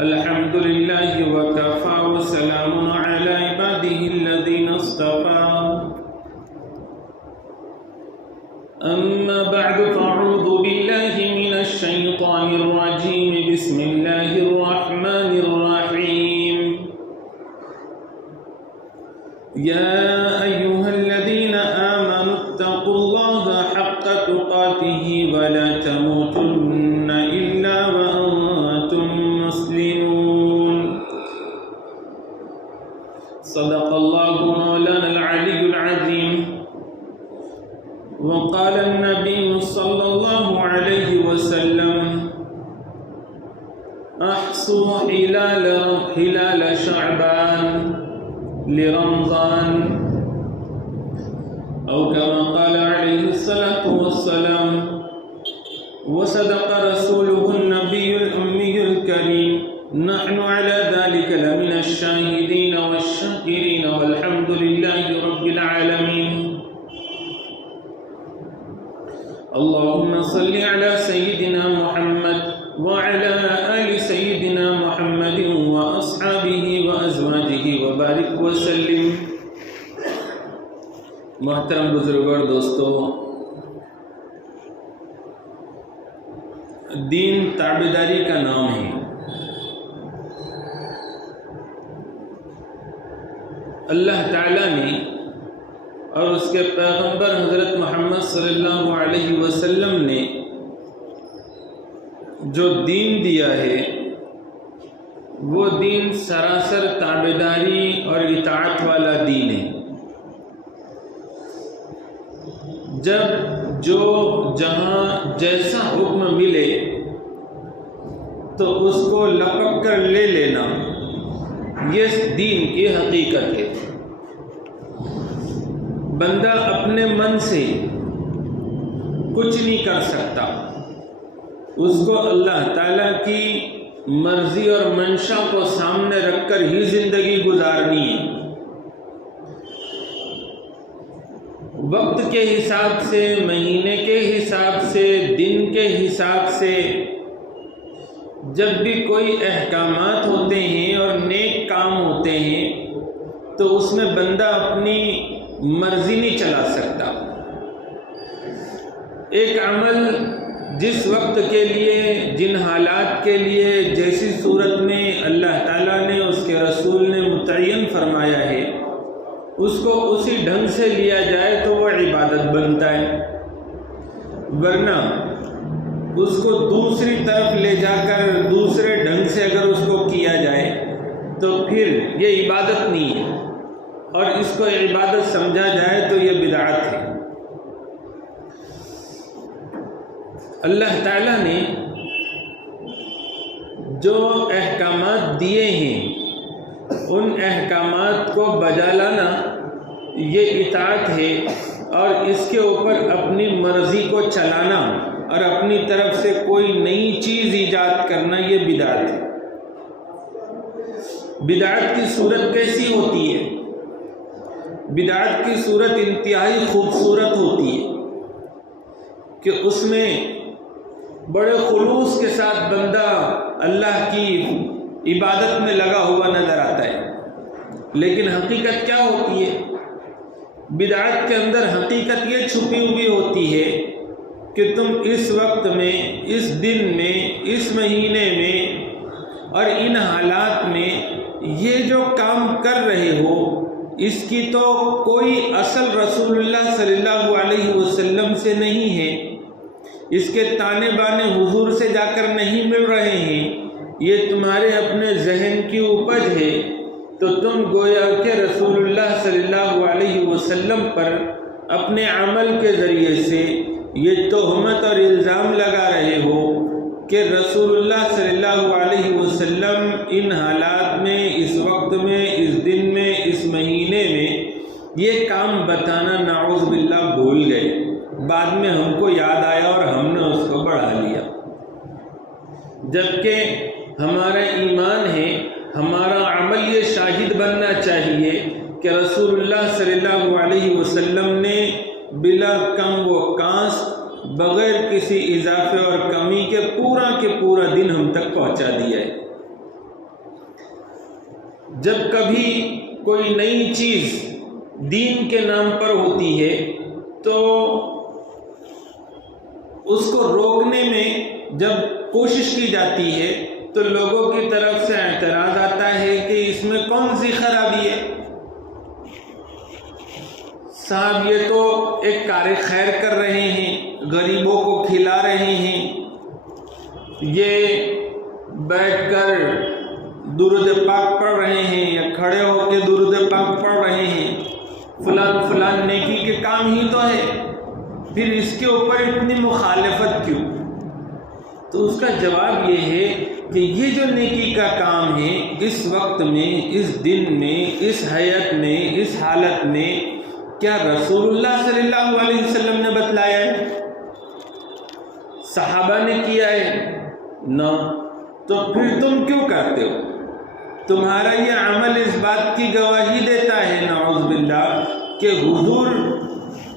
الحمد لله وكفى وسلام على عباده الذين اصطفى أما بعد فأعوذ بالله من الشيطان الرجيم بسم الله الرحمن الرحيم يا أيها الذين آمنوا اتقوا الله حق تقاته ولا تموتن إلا وأنتم مسلمون صدق الله مولانا العلي العظيم وقال النبي صلى الله عليه وسلم أحصوا هلال شعبان لرمضان أو كما قال عليه الصلاة والسلام وصدق رسوله النبي الأمي الكريم نحن على ذلك لمن الشاهدين والشاكرين والحمد لله رب العالمين اللهم صل على سيدنا محمد وعلى آل سيدنا محمد وأصحابه وأزواجه وبارك وسلم. محترم بزرگ اور دوستو، دین تابعداری کا نام ہے. اللہ تعالیٰ نے اور اس کے پیغمبر حضرت محمد صلی اللہ علیہ وسلم نے جو دین دیا ہے وہ دین سراسر تابعداری اور اطاعت والا دین ہے. جب جو جہاں جیسا حکم ملے تو اس کو لپک کر لے لینا یہ دین کی حقیقت ہے. بندہ اپنے من سے کچھ نہیں کر سکتا، اس کو اللہ تعالیٰ کی مرضی اور منشا کو سامنے رکھ کر ہی زندگی گزارنی ہے. وقت کے حساب سے، مہینے کے حساب سے، دن کے حساب سے جب بھی کوئی احکامات ہوتے ہیں اور نیک کام ہوتے ہیں تو اس میں بندہ اپنی مرضی نہیں چلا سکتا. ایک عمل جس وقت کے لیے، جن حالات کے لیے، جیسی صورت میں اللہ تعالیٰ نے، اس کے رسول نے متعین فرمایا ہے، اس کو اسی ڈھنگ سے لیا جائے تو وہ عبادت بنتا ہے. ورنہ اس کو دوسری طرف لے جا کر دوسرے ڈھنگ سے اگر اس کو کیا جائے تو پھر یہ عبادت نہیں ہے، اور اس کو عبادت سمجھا جائے تو یہ بدعت ہے. اللہ تعالیٰ نے جو احکامات دیے ہیں ان احکامات کو بجا لانا یہ اطاعت ہے، اور اس کے اوپر اپنی مرضی کو چلانا اور اپنی طرف سے کوئی نئی چیز ایجاد کرنا یہ بدعت ہے. بدعت کی صورت کیسی ہوتی ہے؟ بدعت کی صورت انتہائی خوبصورت ہوتی ہے کہ اس میں بڑے خلوص کے ساتھ بندہ اللہ کی عبادت میں لگا ہوا نظر آتا ہے. لیکن حقیقت کیا ہوتی ہے؟ بدعت کے اندر حقیقت یہ چھپی ہوئی ہوتی ہے کہ تم اس وقت میں، اس دن میں، اس مہینے میں اور ان حالات میں یہ جو کام کر رہے ہو اس کی تو کوئی اصل رسول اللہ صلی اللہ علیہ وسلم سے نہیں ہے، اس کے تانے بانے حضور سے جا کر نہیں مل رہے ہیں، یہ تمہارے اپنے ذہن کی اپج ہے. تو تم گویا کہ رسول اللہ صلی اللہ علیہ وسلم پر اپنے عمل کے ذریعے سے یہ تہمت اور الزام لگا رہے ہو کہ رسول اللہ صلی اللہ علیہ وسلم ان حالات میں، اس وقت میں، اس دن میں، اس مہینے میں یہ کام بتانا نعوذ باللہ بھول گئے. بعد میں ہم کو یاد آیا اور ہم نے اس کو بڑھا لیا، جبکہ ہمارا ایمان ہے، ہمارا عمل یہ شاہد بننا چاہیے کہ رسول اللہ صلی اللہ علیہ وسلم نے بلا کم و کاست بغیر کسی اضافے اور کمی کے پورا دن ہم تک پہنچا دیا ہے۔ جب کبھی کوئی نئی چیز دین کے نام پر ہوتی ہے تو اس کو روکنے میں جب کوشش کی جاتی ہے تو لوگوں کی طرف سے اعتراض آتا ہے کہ اس میں کون سی خرابی ہے؟ صاحب یہ تو ایک کار خیر کر رہے ہیں، غریبوں کو کھلا رہے ہیں، یہ بیٹھ کر درود پاک پڑھ رہے ہیں یا کھڑے ہو کے درود پاک پڑھ رہے ہیں، فلان نیکی کے کام ہی تو ہے، پھر اس کے اوپر اتنی مخالفت کیوں؟ تو اس کا جواب یہ ہے کہ یہ جو نیکی کا کام ہے اس وقت میں، اس دن میں، اس حیات میں، اس حالت میں کیا رسول اللہ صلی اللہ علیہ وسلم نے بتلایا ہے؟ صحابہ نے کیا ہے؟ نہ، تو پھر تم کیوں کرتے ہو؟ تمہارا یہ عمل اس بات کی گواہی دیتا ہے نعوذ باللہ کہ حضور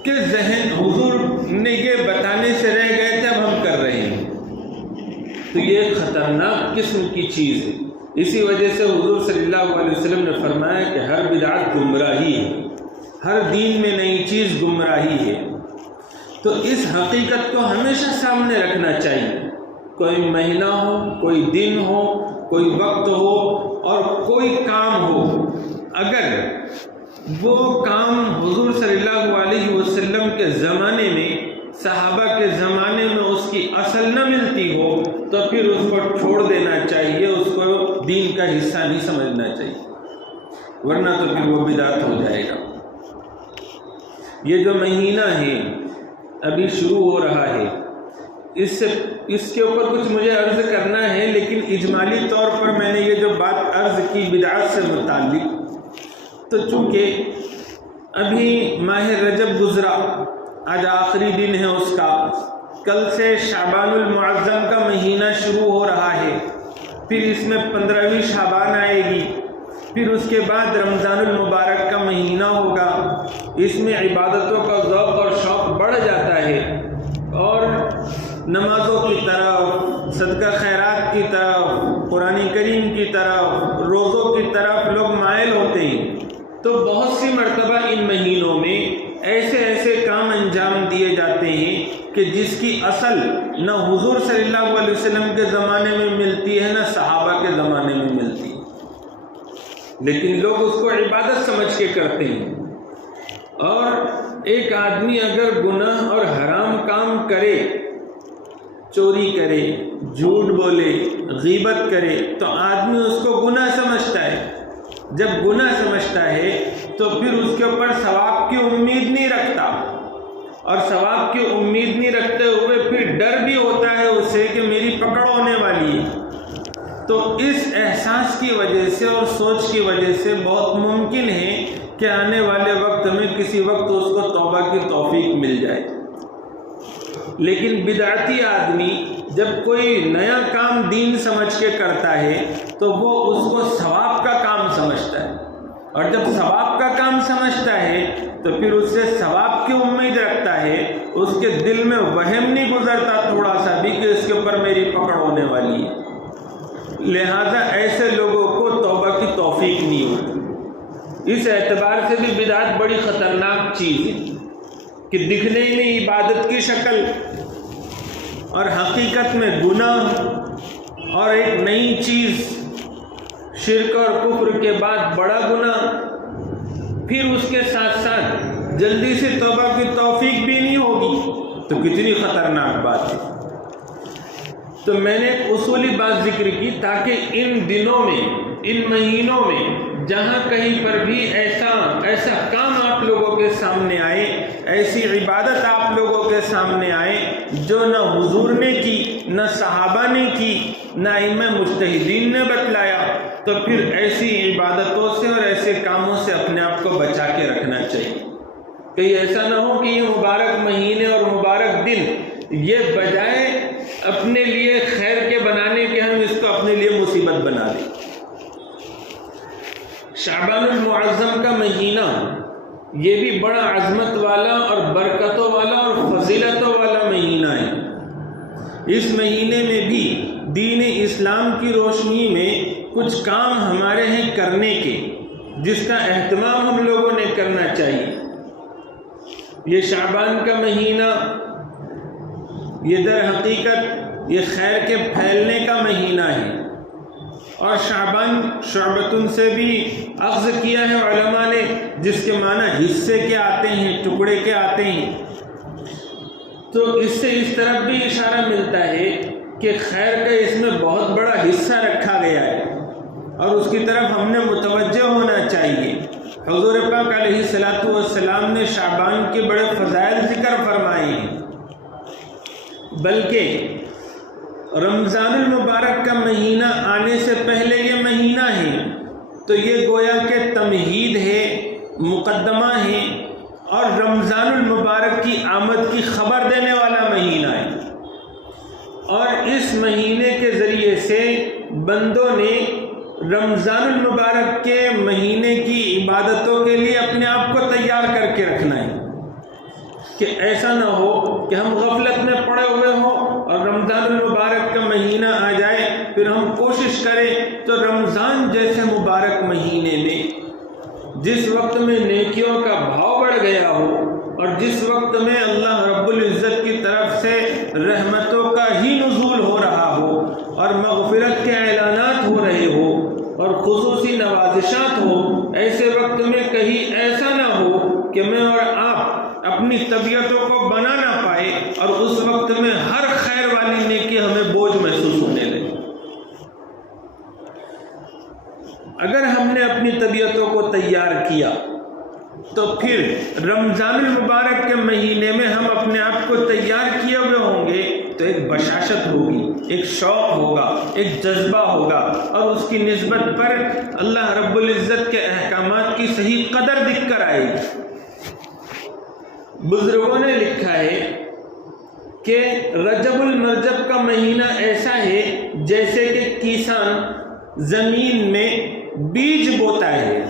کے ذہن، حضور نے یہ بتانے سے رہ گئے تھے، اب ہم کر رہے ہیں۔ تو یہ خطرناک قسم کی چیز ہے۔ اسی وجہ سے حضور صلی اللہ علیہ وسلم نے فرمایا کہ ہر بدعت گمراہی ہے، ہر دین میں نئی چیز گمراہی ہے۔ تو اس حقیقت کو ہمیشہ سامنے رکھنا چاہیے۔ کوئی مہینہ ہو، کوئی دن ہو، کوئی وقت ہو اور کوئی کام ہو، اگر وہ کام حضور صلی اللہ علیہ وسلم کے زمانے میں، صحابہ کے زمانے میں اس کی اصل نہ ملتی ہو تو پھر اس کو چھوڑ دینا چاہیے، اس کو دین کا حصہ نہیں سمجھنا چاہیے، ورنہ تو پھر وہ بدعت ہو جائے گا۔ یہ جو مہینہ ہے ابھی شروع ہو رہا ہے، اس کے اوپر کچھ مجھے عرض کرنا ہے، لیکن اجمالی طور پر میں نے یہ جو بات عرض کی بدعت سے متعلق، تو چونکہ ابھی ماہ رجب گزرا، آج آخری دن ہے اس کا، کل سے شعبان المعظم کا مہینہ شروع ہو رہا ہے، پھر اس میں 15ویں شعبان آئے گی، پھر اس کے بعد رمضان المبارک کا مہینہ ہوگا۔ اس میں عبادتوں کا ذوق اور شوق بڑھ جاتا ہے اور نمازوں کی طرف، صدقہ خیرات کی طرف، قرآن کریم کی طرف، روزوں کی طرف لوگ مائل ہوتے ہیں۔ تو بہت سی مرتبہ ان مہینوں میں ایسے کام انجام دیے جاتے ہیں کہ جس کی اصل نہ حضور صلی اللہ علیہ وسلم کے زمانے میں ملتی ہے، نہ صحابہ کے زمانے میں ملتی ہے، لیکن لوگ اس کو عبادت سمجھ کے کرتے ہیں۔ اور ایک آدمی اگر گناہ اور حرام کام کرے، چوری کرے، جھوٹ بولے، غیبت کرے، تو آدمی اس کو گناہ سمجھتا ہے۔ جب گناہ سمجھتا ہے تو پھر اس کے اوپر ثواب کی امید نہیں رکھتا، اور ثواب کی امید نہیں رکھتے ہوئے پھر ڈر بھی ہوتا ہے اسے کہ میری پکڑ ہونے والی ہے۔ تو اس احساس کی وجہ سے اور سوچ کی وجہ سے بہت ممکن ہے کہ آنے والے وقت میں کسی وقت اس کو توبہ کی توفیق مل جائے۔ لیکن بدعتی آدمی جب کوئی نیا کام دین سمجھ کے کرتا ہے تو وہ اس کو ثواب کا کام سمجھتا ہے، اور جب ثواب کا کام سمجھتا ہے تو پھر اس سے ثواب کی امید رکھتا ہے، اس کے دل میں وہم نہیں گزرتا تھوڑا سا بھی کہ اس کے اوپر میری پکڑ ہونے والی ہے۔ لہذا ایسے لوگوں کو توبہ کی توفیق نہیں ہوتی۔ اس اعتبار سے بھی بدعت بڑی خطرناک چیز ہے کہ دکھنے میں عبادت کی شکل اور حقیقت میں گناہ اور ایک نئی چیز، شرک اور کفر کے بعد بڑا گناہ، پھر اس کے ساتھ ساتھ جلدی سے توبہ کی توفیق بھی نہیں ہوگی، تو کتنی خطرناک بات ہے۔ تو میں نے اصولی بات ذکر کی تاکہ ان دنوں میں، ان مہینوں میں جہاں کہیں پر بھی ایسا کام آپ لوگوں کے سامنے آئے، ایسی عبادت آپ لوگوں کے سامنے آئے جو نہ حضور نے کی، نہ صحابہ نے کی، نہ ائمہ مجتہدین نے بتلایا، تو پھر ایسی عبادتوں سے اور ایسے کاموں سے اپنے آپ کو بچا کے رکھنا چاہیے۔ کہیں ایسا نہ ہو کہ یہ مبارک مہینے اور مبارک دن یہ بجائے اپنے لیے خیر کے بنانے کے ہم اس کو اپنے لیے مصیبت بنا دیں۔ شعبان المعظم کا مہینہ یہ بھی بڑا عظمت والا اور برکتوں والا اور فضیلتوں والا مہینہ ہے۔ اس مہینے میں بھی دین اسلام کی روشنی میں کچھ کام ہمارے ہیں کرنے کے، جس کا اہتمام ہم لوگوں نے کرنا چاہیے۔ یہ شعبان کا مہینہ، یہ در حقیقت یہ خیر کے پھیلنے کا مہینہ ہے، اور شعبان شعبتن سے بھی اخذ کیا ہے علماء نے، جس کے معنی حصے کے آتے ہیں، ٹکڑے کے آتے ہیں۔ تو اس سے اس طرف بھی اشارہ ملتا ہے کہ خیر کا اس میں بہت بڑا حصہ رکھا گیا ہے، اور اس کی طرف ہم نے متوجہ ہونا چاہیے۔ حضور پاک علیہ الصلوۃ والسلام نے شعبان کے بڑے فضائل ذکر فرمائے ہیں، بلکہ رمضان المبارک کا مہینہ آنے سے پہلے یہ مہینہ ہے، تو یہ گویا کہ تمہید ہے، مقدمہ ہے، اور رمضان المبارک کی آمد کی خبر دینے والا مہینہ ہے۔ اور اس مہینے کے ذریعے سے بندوں نے رمضان المبارک کے مہینے کی عبادتوں کے لیے اپنے آپ کو تیار کر کے رکھنا ہے، کہ ایسا نہ ہو کہ ہم غفلت میں پڑے ہوئے ہوں اور رمضان المبارک کا مہینہ آ جائے، پھر ہم کوشش کریں تو رمضان جیسے مبارک مہینے میں، جس وقت میں نیکیوں کا بھاؤ بڑھ گیا ہو، اور جس وقت میں اللہ رب العزت کی طرف سے رحمتوں کا ہی نزول ہو رہا ہو، اور مغفرت کے اعلانات ہو رہے ہو، اور خصوصی نوازشات ہو، ایسے وقت میں کہیں ایسا نہ ہو کہ میں اور آپ اپنی طبیعتوں کو بنا نہ پائے، اور اس وقت میں ہر خیر والی نیکی ہمیں بوجھ محسوس ہونے لگے۔ اگر ہم نے اپنی طبیعتوں کو تیار کیا تو پھر رمضان المبارک کے مہینے میں ہم اپنے آپ کو تیار کیے ہوئے ہوں گے، تو ایک بشاشت ہوگی، ایک شوق ہوگا، ایک جذبہ ہوگا، اور اس کی نسبت پر اللہ رب العزت کے احکامات کی صحیح قدر دکھ کر آئے گی۔ بزرگوں نے لکھا ہے کہ رجب المرجب کا مہینہ ایسا ہے جیسے کہ کسان زمین میں بیج بوتا ہے،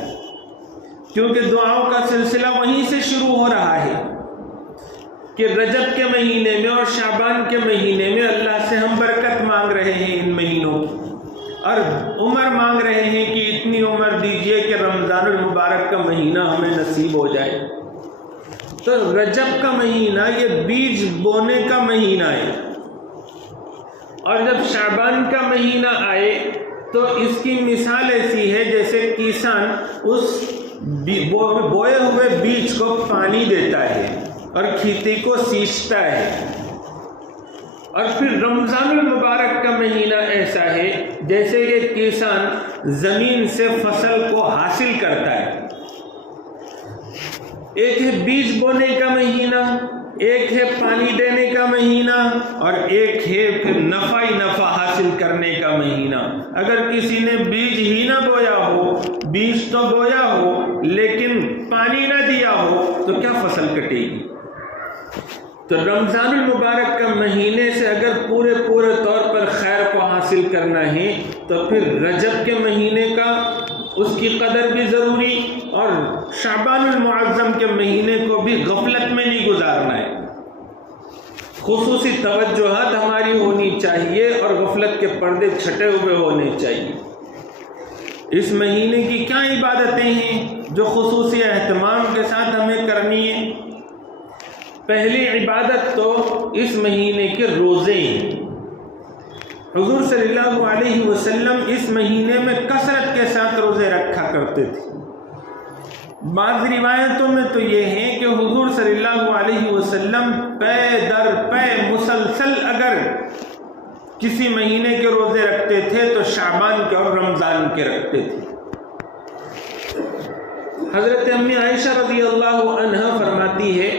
کیونکہ دعاؤں کا سلسلہ وہیں سے شروع ہو رہا ہے کہ رجب کے مہینے میں اور شعبان کے مہینے میں اللہ سے ہم برکت مانگ رہے ہیں ان مہینوں کی، اور عمر مانگ رہے ہیں کہ اتنی عمر دیجئے کہ رمضان المبارک کا مہینہ ہمیں نصیب ہو جائے۔ تو رجب کا مہینہ یہ بیج بونے کا مہینہ ہے، اور جب شعبان کا مہینہ آئے تو اس کی مثال ایسی ہے جیسے کسان اس بوئے ہوئے بیج کو پانی دیتا ہے اور کھیتی کو سینچتا ہے، اور پھر رمضان المبارک کا مہینہ ایسا ہے جیسے کہ کسان زمین سے فصل کو حاصل کرتا ہے۔ ایک ہے بیج بونے کا مہینہ، ایک ہے پانی دینے کا مہینہ، اور ایک ہے پھر نفع ہی نفع حاصل کرنے کا مہینہ۔ اگر کسی نے بیج ہی نہ بویا ہو، بیج تو بویا ہو لیکن پانی نہ دیا ہو، تو کیا فصل کٹے گی؟ تو رمضان المبارک کا مہینے سے اگر پورے طور پر خیر کو حاصل کرنا ہے تو پھر رجب کے مہینے کا اس کی قدر بھی ضروری، اور شعبان المعظم کے مہینے کو بھی غفلت میں نہیں گزارنا ہے۔ خصوصی توجہات ہماری ہونی چاہیے اور غفلت کے پردے چھٹے ہوئے ہونے چاہیے۔ اس مہینے کی کیا عبادتیں ہیں جو خصوصی اہتمام کے ساتھ ہمیں کرنی ہے؟ پہلی عبادت تو اس مہینے کے روزے ہیں۔ حضور صلی اللہ علیہ وسلم اس مہینے میں کثرت کے ساتھ روزے رکھا کرتے تھے۔ بعض روایتوں میں تو یہ ہے کہ حضور صلی اللہ علیہ وسلم پے در پے مسلسل اگر کسی مہینے کے روزے رکھتے تھے تو شعبان کے اور رمضان کے رکھتے تھے۔ حضرت امی عائشہ رضی اللہ عنہا فرماتی ہے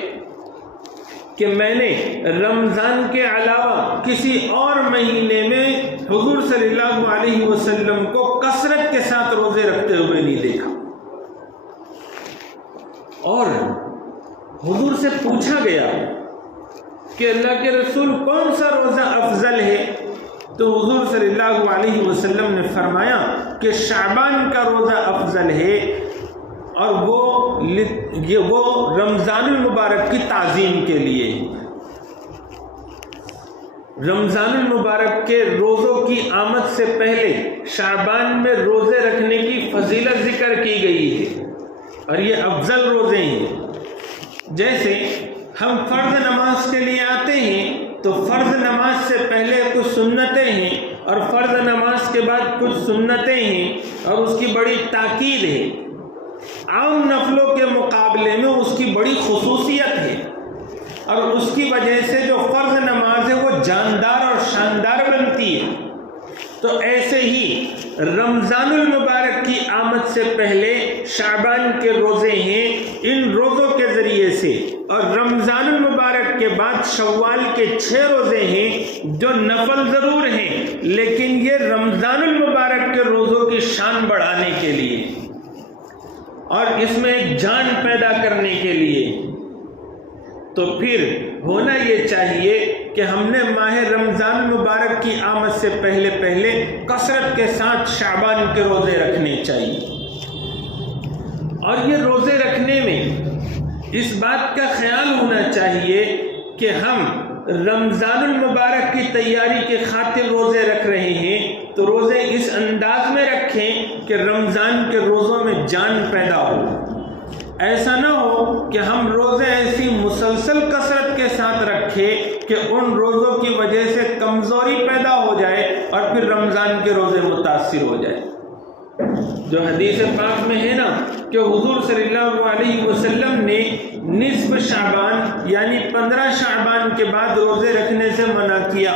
کہ میں نے رمضان کے علاوہ کسی اور مہینے میں حضور صلی اللہ علیہ وسلم کو کثرت کے ساتھ روزے رکھتے ہوئے نہیں دیکھا۔ اور حضور سے پوچھا گیا کہ اللہ کے رسول کون سا روزہ افضل ہے؟ تو حضور صلی اللہ علیہ وسلم نے فرمایا کہ شعبان کا روزہ افضل ہے، اور وہ رمضان المبارک کی تعظیم کے لیے۔ رمضان المبارک کے روزوں کی آمد سے پہلے شعبان میں روزے رکھنے کی فضیلت ذکر کی گئی ہے، اور یہ افضل روزے ہیں۔ جیسے ہم فرض نماز کے لیے آتے ہیں تو فرض نماز سے پہلے کچھ سنتیں ہیں، اور فرض نماز کے بعد کچھ سنتیں ہیں، اور اس کی بڑی تاکید ہے۔ عام نفلوں کے مقابلے میں اس کی بڑی خصوصیت ہے، اور اس کی وجہ سے جو فرض نماز ہے وہ جاندار اور شاندار بنتی ہے۔ تو ایسے ہی رمضان المبارک کی آمد سے پہلے شعبان کے روزے ہیں، ان روزوں کے ذریعے سے، اور رمضان المبارک کے بعد شوال کے 6 روزے ہیں جو نفل ضرور ہیں، لیکن یہ رمضان المبارک کے روزوں کی شان بڑھانے کے لیے اور اس میں ایک جان پیدا کرنے کے لیے۔ تو پھر ہونا یہ چاہیے کہ ہم نے ماہ رمضان مبارک کی آمد سے پہلے کثرت کے ساتھ شعبان کے روزے رکھنے چاہیے، اور یہ روزے رکھنے میں اس بات کا خیال ہونا چاہیے کہ ہم رمضان المبارک کی تیاری کے خاطر روزے رکھ رہے ہیں تو روزے اس انداز میں رکھیں کہ رمضان کے روزوں میں جان پیدا ہو۔ ایسا نہ ہو کہ ہم روزے ایسی مسلسل کثرت کے ساتھ رکھیں کہ ان روزوں کی وجہ سے کمزوری پیدا ہو جائے اور پھر رمضان کے روزے متاثر ہو جائے۔ جو حدیث پاک میں ہے نا کہ حضور صلی اللہ علیہ وسلم نے نصف شعبان یعنی 15 شعبان کے بعد روزے رکھنے سے منع کیا،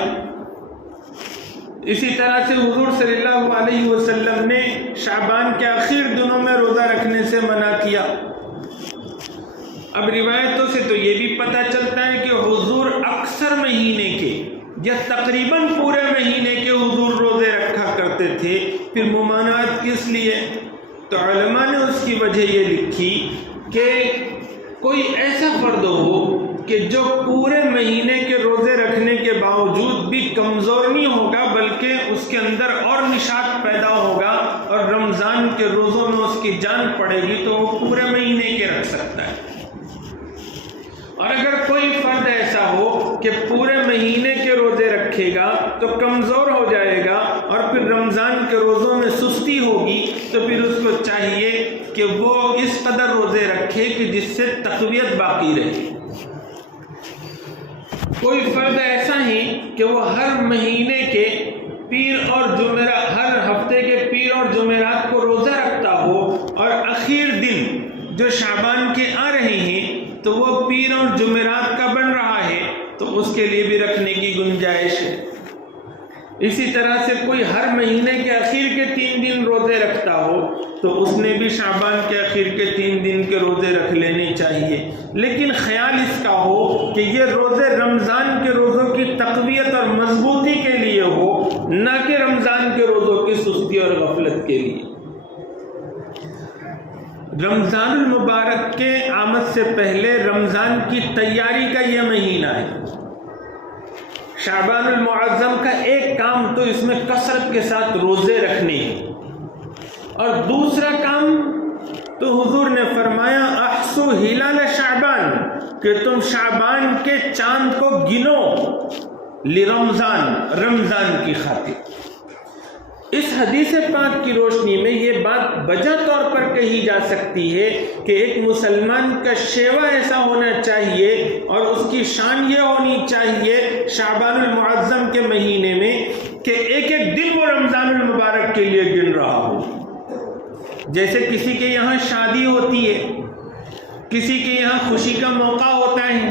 اسی طرح سے حضور صلی اللہ علیہ وسلم نے شعبان کے آخر دنوں میں روزہ رکھنے سے منع کیا۔ اب روایتوں سے تو یہ بھی پتہ چلتا ہے کہ حضور اکثر مہینے کے یا تقریباً پورے مہینے کے حضور روزے رکھا کرتے تھے۔ پھر ممانعت کس لیے؟ تو علماء نے اس کی وجہ یہ لکھی کہ کوئی ایسا فرد ہو کہ جو پورے مہینے کے روزے رکھنے کے باوجود بھی کمزور نہیں ہوگا بلکہ اس کے اندر اور نشاط پیدا ہوگا اور رمضان کے روزوں میں اس کی جان پڑے گی تو وہ پورے مہینے کے رکھ سکتا ہے۔ اور اگر کوئی فرد ایسا ہو کہ پورے مہینے کے روزے رکھے گا تو کمزور ہو جائے گا اور پھر رمضان کے روزوں میں سستی ہوگی، تو پھر اس کو چاہیے کہ وہ اس قدر روزے رکھے کہ جس سے تقویت باقی رہے۔ کوئی فرد ایسا ہے کہ وہ ہر مہینے کے پیر اور جمعرات، ہر ہفتے کے پیر اور جمعرات کو روزہ رکھتا ہو اور اخیر دن جو شعبان کے آ رہے ہیں تو وہ پیر اور جمعرات کا بن رہا ہے تو اس کے لیے بھی رکھنے کی گنجائش ہے۔ اسی طرح سے کوئی ہر مہینے کے اخیر کے 3 دن روزے رکھتا ہو تو اس نے بھی شعبان کے اخیر کے 3 دن کے روزے رکھ لینے چاہیے، لیکن خیال اس کا ہو کہ یہ روزے رمضان کے روزوں کی تقویت اور مضبوطی کے لیے ہو، نہ کہ رمضان کے روزوں کی سستی اور غفلت کے لیے۔ رمضان المبارک کے آمد سے پہلے رمضان کی تیاری کا یہ مہینہ ہے۔ شعبان المعظم کا ایک کام تو اس میں کثرت کے ساتھ روزے رکھنے ہیں، اور دوسرا کام تو حضور نے فرمایا احسو ہلال شعبان، کہ تم شعبان کے چاند کو گنو لرمضان، رمضان کی خاطر۔ اس حدیث پاک کی روشنی میں یہ بات بجا طور پر کہی جا سکتی ہے کہ ایک مسلمان کا شیوا ایسا ہونا چاہیے اور اس کی شان یہ ہونی چاہیے شعبان المعظم کے مہینے میں کہ ایک ایک دن وہ رمضان المبارک کے لیے گن رہا ہو۔ جیسے کسی کے یہاں شادی ہوتی ہے، کسی کے یہاں خوشی کا موقع ہوتا ہے،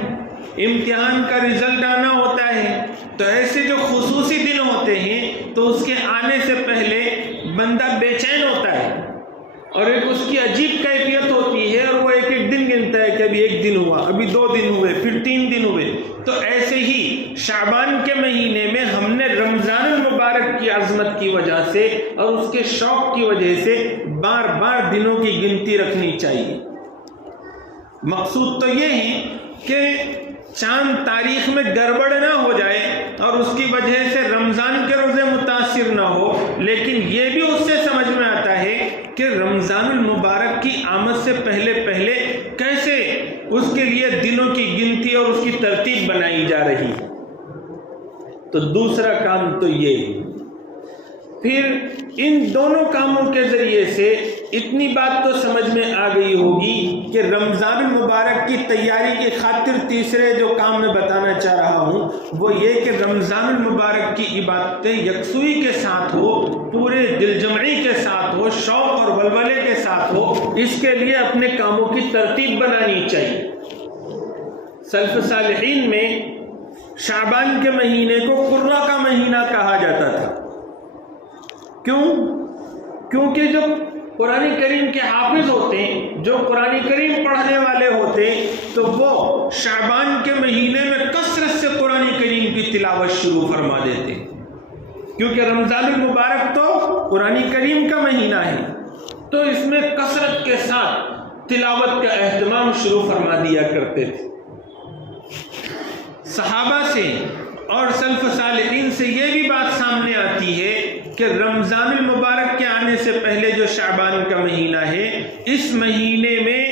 امتحان کا رزلٹ آنا ہوتا ہے، تو ایسے جو خصوصی دن ہوتے ہیں تو اس کے آنے سے پہلے بندہ بے چین ہوتا ہے اور ایک اس کی عجیب کیفیت ہوتی ہے اور وہ ایک ایک دن گنتا ہے کہ ابھی 1 دن ہوا، ابھی 2 دن ہوئے، پھر 3 دن ہوئے۔ تو ایسے ہی شعبان کے مہینے میں ہم نے رمضان المبارک کی عظمت کی وجہ سے اور اس کے شوق کی وجہ سے بار بار دنوں کی گنتی رکھنی چاہیے۔ مقصود تو یہ ہے کہ چاند تاریخ میں گڑبڑ نہ ہو جائے اور اس کی وجہ سے رمضان کے روزے متاثر نہ ہو، لیکن یہ بھی اس سے سمجھ میں آتا ہے کہ رمضان المبارک کی آمد سے سے پہلے پہلے کیسے اس کے لیے دنوں کی گنتی اور اس کی ترتیب بنائی جا رہی ہے۔ تو دوسرا کام تو یہ، پھر ان دونوں کاموں کے ذریعے سے اتنی بات تو سمجھ میں آ گئی ہوگی کہ رمضان المبارک کی تیاری کی خاطر تیسرے جو کام میں بتانا چاہ رہا ہوں وہ یہ کہ رمضان المبارک کی عبادتیں یکسوئی کے ساتھ ہو، پورے دل جمعی کے ساتھ ہو، شوق اور ولولے کے ساتھ ہو، اس کے لیے اپنے کاموں کی ترتیب بنانی چاہیے۔ سلف صالحین میں شعبان کے مہینے کو قرہ کا مہینہ کہا جاتا تھا۔ کیوں؟ کیونکہ جو قرآن کریم کے حافظ ہوتے ہیں، جو قرآن کریم پڑھنے والے ہوتے ہیں، تو وہ شعبان کے مہینے میں کثرت سے قرآن کریم کی تلاوت شروع فرما دیتے ہیں، کیونکہ رمضان المبارک تو قرآن کریم کا مہینہ ہے، تو اس میں کثرت کے ساتھ تلاوت کا اہتمام شروع فرما دیا کرتے تھے۔ صحابہ سے اور سلف صالحین سے یہ بھی بات سامنے آتی ہے کہ رمضان المبارک کے آنے سے پہلے جو شعبان کا مہینہ ہے، اس مہینے میں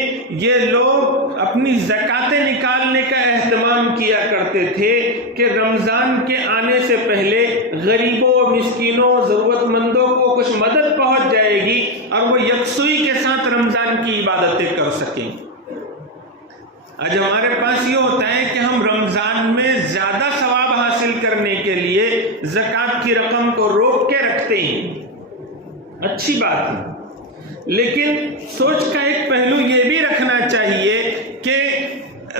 یہ لوگ اپنی زکاتیں نکالنے کا اہتمام کیا کرتے تھے کہ رمضان کے آنے سے پہلے غریبوں، مسکینوں، ضرورت مندوں کو کچھ مدد پہنچ جائے گی اور وہ یکسوئی کے ساتھ رمضان کی عبادتیں کر سکیں۔ آج ہمارے پاس یہ ہوتا ہے کہ ہم رمضان میں زیادہ ثواب حاصل کرنے کے لیے زکوٰۃ کی رقم کو روک کے رکھتے ہیں، اچھی بات ہے، لیکن سوچ کا ایک پہلو یہ بھی رکھنا چاہیے کہ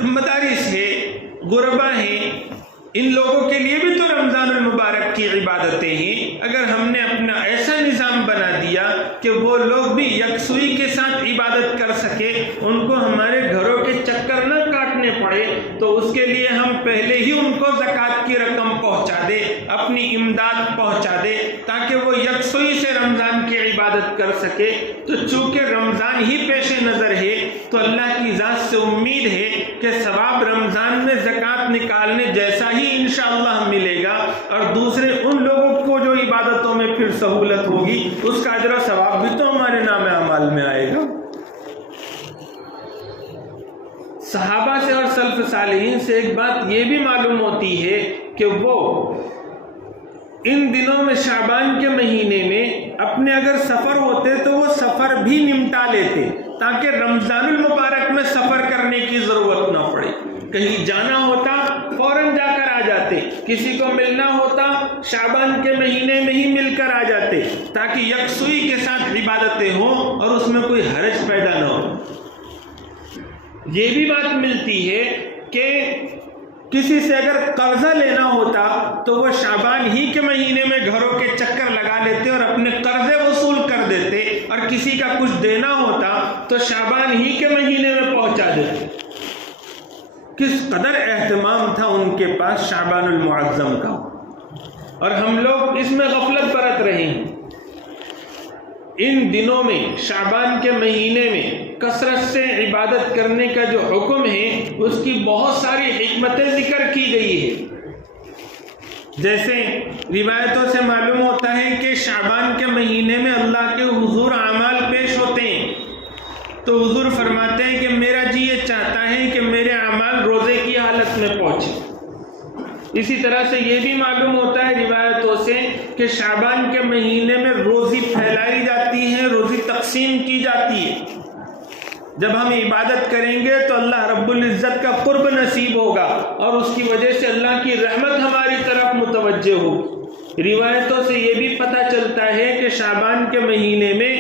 مدارس ہے، غربا ہیں، ان لوگوں کے لیے بھی تو رمضان المبارک کی عبادتیں ہیں۔ اگر ہم نے اپنا ایسا نظام بنا دیا کہ وہ لوگ بھی یکسوئی کے ساتھ عبادت کر سکے، ان کو ہمارے گھروں کے چکر نہ کاٹنے پڑے، تو اس کے لیے ہم پہلے ہی ان کو زکوٰۃ کی رقم پہنچا دے، اپنی امداد پہنچا دے، تاکہ وہ یکسوئی سے رمضان کی عبادت کر سکے۔ تو چونکہ رمضان ہی پیش نظر ہے تو اللہ کی ذات سے امید ہے کہ ثواب رمضان میں زکوٰۃ نکالنے جیسا ہی انشاءاللہ ملے گا، اور دوسرے ان لوگوں کو جو عبادتوں میں پھر سہولت ہوگی اس کا اجر و ثواب بھی تو ہمارے نام اعمال میں آئے گا۔ صحابہ سے اور سلف صالحین سے ایک بات یہ بھی معلوم ہوتی ہے کہ وہ ان دنوں میں شعبان کے مہینے میں اپنے اگر سفر ہوتے تو وہ سفر بھی نمٹا لیتے، تاکہ رمضان المبارک میں سفر کرنے کی ضرورت نہ پڑے۔ کہیں جانا ہوتا فوراً جا کر آ جاتے، کسی کو ملنا ہوتا شعبان کے مہینے میں ہی مل کر آ جاتے، تاکہ یکسوئی کے ساتھ عبادتیں ہوں اور اس میں کوئی حرج پیدا نہ ہو۔ یہ بھی بات ملتی ہے کہ کسی سے اگر قرضہ لینا ہوتا تو وہ شعبان ہی کے مہینے میں گھروں کے چکر لگا لیتے اور اپنے قرضے وصول کر دیتے، اور کسی کا کچھ دینا ہوتا تو شعبان ہی کے مہینے میں پہنچا دیتے۔ کس قدر اہتمام تھا ان کے پاس شعبان المعظم کا، اور ہم لوگ اس میں غفلت برت رہے ہیں۔ ان دنوں میں شعبان کے مہینے میں کثرت سے عبادت کرنے کا جو حکم ہے اس کی بہت ساری حکمتیں ذکر کی گئی ہے۔ جیسے روایتوں سے معلوم ہوتا ہے کہ شعبان کے مہینے میں اللہ کے حضور اعمال پیش ہوتے ہیں، تو حضور فرماتے ہیں کہ میرا جی یہ چاہتا ہے کہ میرے اعمال روزے کی حالت میں پہنچے۔ اسی طرح سے یہ بھی معلوم ہوتا ہے روایتوں سے کہ شعبان کے مہینے میں روزی پھیلائی جاتی ہے، روزی تقسیم کی جاتی ہے۔ جب ہم عبادت کریں گے تو اللہ رب العزت کا قرب نصیب ہوگا، اور اس کی وجہ سے اللہ کی رحمت ہماری طرف متوجہ ہوگی۔ روایتوں سے یہ بھی پتہ چلتا ہے کہ شعبان کے مہینے میں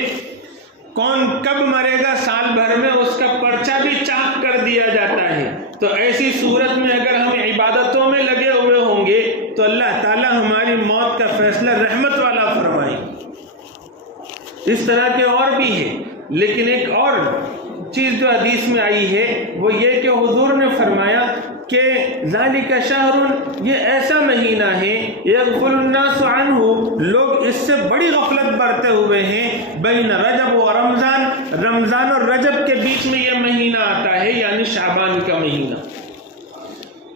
کون کب مرے گا سال بھر میں اس کا پرچہ بھی چاک کر دیا جاتا ہے۔ تو ایسی صورت میں اگر ہم عبادتوں میں لگے ہوئے ہوں گے تو اللہ تعالی ہماری موت کا فیصلہ رحمت والا فرمائے۔ اس طرح کے اور بھی ہے، لیکن ایک اور چیز جو حدیث میں آئی ہے وہ یہ کہ حضور نے فرمایا کہ ذالک شہر، یہ ایسا مہینہ ہے یغفل الناس عنہ، لوگ اس سے بڑی غفلت برتے ہوئے ہیں، بین رجب و رمضان، رمضان اور رجب کے بیچ میں یہ مہینہ آتا ہے، یعنی شعبان کا مہینہ۔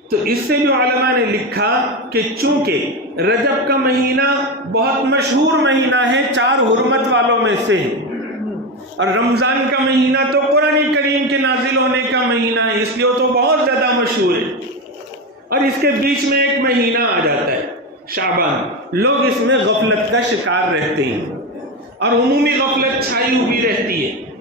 تو اس سے جو علماء نے لکھا کہ چونکہ رجب کا مہینہ بہت مشہور مہینہ ہے، 4 حرمت والوں میں سے، اور رمضان کا مہینہ تو قرآن کریم کے نازل ہونے کا مہینہ ہے، اس لیے وہ تو بہت زیادہ مشہور ہے۔ اور اس کے بیچ میں ایک مہینہ آ جاتا ہے شعبان، لوگ اس میں غفلت کا شکار رہتے ہیں اور عمومی غفلت چھائی ہوئی رہتی ہے۔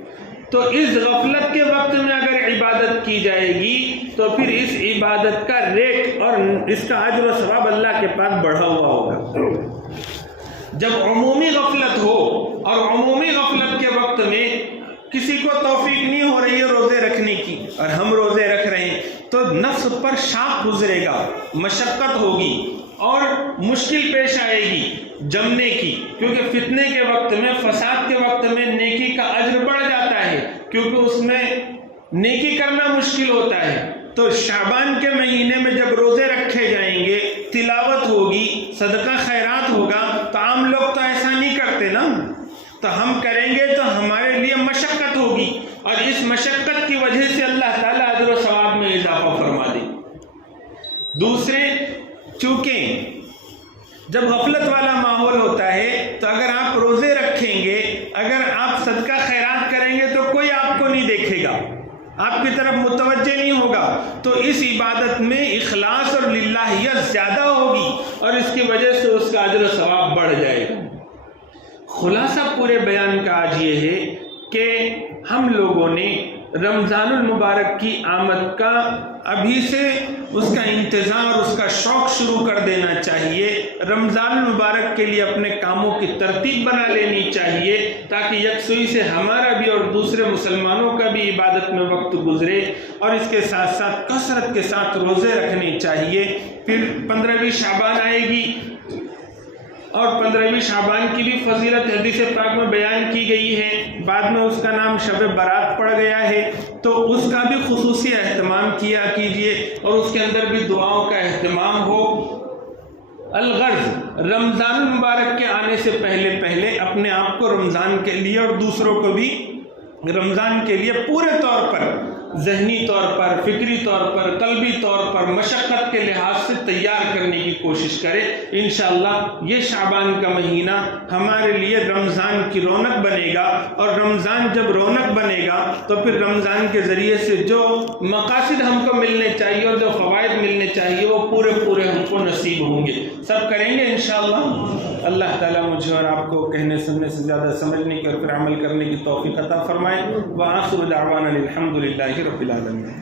تو اس غفلت کے وقت میں اگر عبادت کی جائے گی تو پھر اس عبادت کا ریٹ اور اس کا اجر و ثواب اللہ کے پاس بڑھا ہوا ہوگا۔ جب عمومی غفلت ہو اور عمومی غفلت کے وقت میں کسی کو توفیق نہیں ہو رہی ہے روزے رکھنے کی اور ہم روزے رکھ رہے ہیں تو نفس پر شاق گزرے گا، مشقت ہوگی اور مشکل پیش آئے گی جمنے کی، کیونکہ فتنے کے وقت میں، فساد کے وقت میں نیکی کا اجر بڑھ جاتا ہے، کیونکہ اس میں نیکی کرنا مشکل ہوتا ہے۔ تو شعبان کے مہینے میں جب روزے رکھے جائیں گے، تلاوت ہوگی، صدقہ خیرات ہوگا، تو عام لوگ تو ایسا نہیں کرتے نا، تو ہم کریں گے تو ہمارے لیے مشقت ہوگی اور اس مشقت کی وجہ سے اللہ تعالیٰ اجر و ثواب میں اضافہ فرما دے۔ دوسرے، چونکہ جب غفلت والا ماحول ہوتا ہے تو اگر آپ روزے رکھیں گے، اگر آپ صدقہ خیرات کریں گے تو کوئی آپ کو نہیں دیکھے گا، آپ کی طرف متوجہ نہیں ہوگا، تو اس عبادت میں اخلاص اور للہیت زیادہ ہوگی اور اس کی وجہ سے اس کا اجر و ثواب بڑھ جائے گا۔ خلاصہ پورے بیان کا آج یہ ہے کہ ہم لوگوں نے رمضان المبارک کی آمد کا ابھی سے اس کا انتظار، اس کا شوق شروع کر دینا چاہیے۔ رمضان المبارک کے لیے اپنے کاموں کی ترتیب بنا لینی چاہیے تاکہ یکسوئی سے ہمارا بھی اور دوسرے مسلمانوں کا بھی عبادت میں وقت گزرے، اور اس کے ساتھ ساتھ کثرت کے ساتھ روزے رکھنے چاہیے۔ پھر 15ویں شعبان آئے گی اور 15ویں شعبان کی بھی فضیلت حدیث پاک میں بیان کی گئی ہے، بعد میں اس کا نام شب برات پڑ گیا ہے، تو اس کا بھی خصوصی اہتمام کیا کیجئے اور اس کے اندر بھی دعاؤں کا اہتمام ہو۔ الغرض، رمضان المبارک کے آنے سے پہلے اپنے آپ کو رمضان کے لیے اور دوسروں کو بھی رمضان کے لیے پورے طور پر، ذہنی طور پر، فکری طور پر، قلبی طور پر، مشقت کے لحاظ سے تیار کرنے کی کوشش کرے۔ انشاءاللہ یہ شعبان کا مہینہ ہمارے لیے رمضان کی رونق بنے گا، اور رمضان جب رونق بنے گا تو پھر رمضان کے ذریعے سے جو مقاصد ہم کو ملنے چاہیے اور جو فوائد ملنے چاہیے وہ پورے ہم کو نصیب ہوں گے۔ سب کریں گے انشاءاللہ۔ اللہ تعالیٰ مجھے اور آپ کو کہنے سننے سے زیادہ سمجھنے کی اور پھر عمل کرنے کی توفیق عطا فرمائے۔ وآخر دعوانا الحمد للہ رب العالمین۔